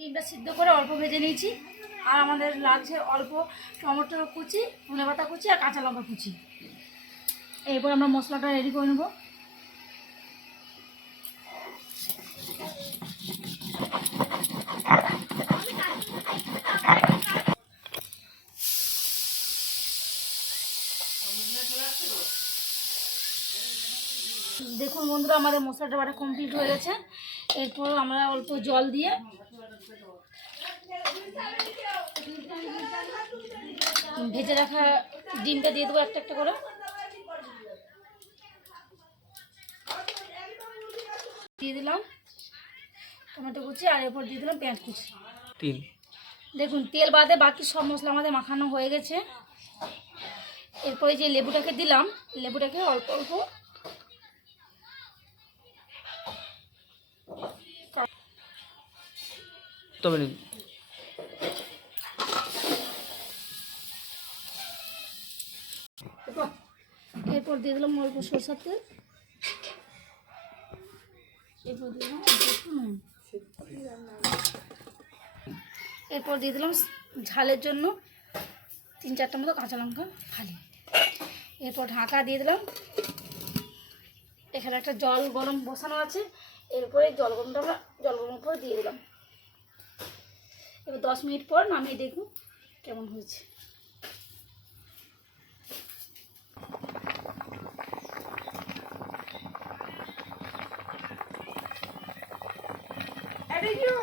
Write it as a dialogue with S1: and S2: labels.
S1: ডিমটা সিদ্ধ করে অল্প ভেজে নিয়েছি। আর আমাদের লাগছে অল্প টমেটো কুচি, ধনে পাতা কুচি আর কাঁচা লঙ্কা কুচি। এরপর আমরা মশলাটা রেডি করে নেব। দেখুন বন্ধুরা, আমাদের মশলাটা বাটা কমপ্লিট হয়ে গেছে। এরপর আমরা অল্প জল দিয়ে ভেজে রাখা ডিমটা দিয়ে দেবো একটা একটা করে। দিয়ে দিলাম টমেটো কুচি আর এরপর দিয়ে দিলাম পেঁয়াজ কুচি।
S2: তিন।
S1: দেখুন তেল বাদে বাকি সব মশলা আমাদের মাখানো হয়ে গেছে। এরপরে যে লেবুটাকে দিলাম লেবুটাকে অল্প অল্প
S2: তবে নিন।
S1: এরপর দিয়ে দিলাম অল্প সরষের তেল। এরপর দিয়ে দিলাম এরপর দিয়ে দিলাম ঝালের জন্য তিন চারটা মতো কাঁচা লঙ্কা ফালি। এরপর ঢাকা দিয়ে দিলাম। এখানে একটা জল গরম বসানো আছে। এরপরে জল গরমটা আমরা জল গরম করে দিয়ে দশ মিনিট পর নামিয়ে দেখুন কেমন হয়েছে। Thank কি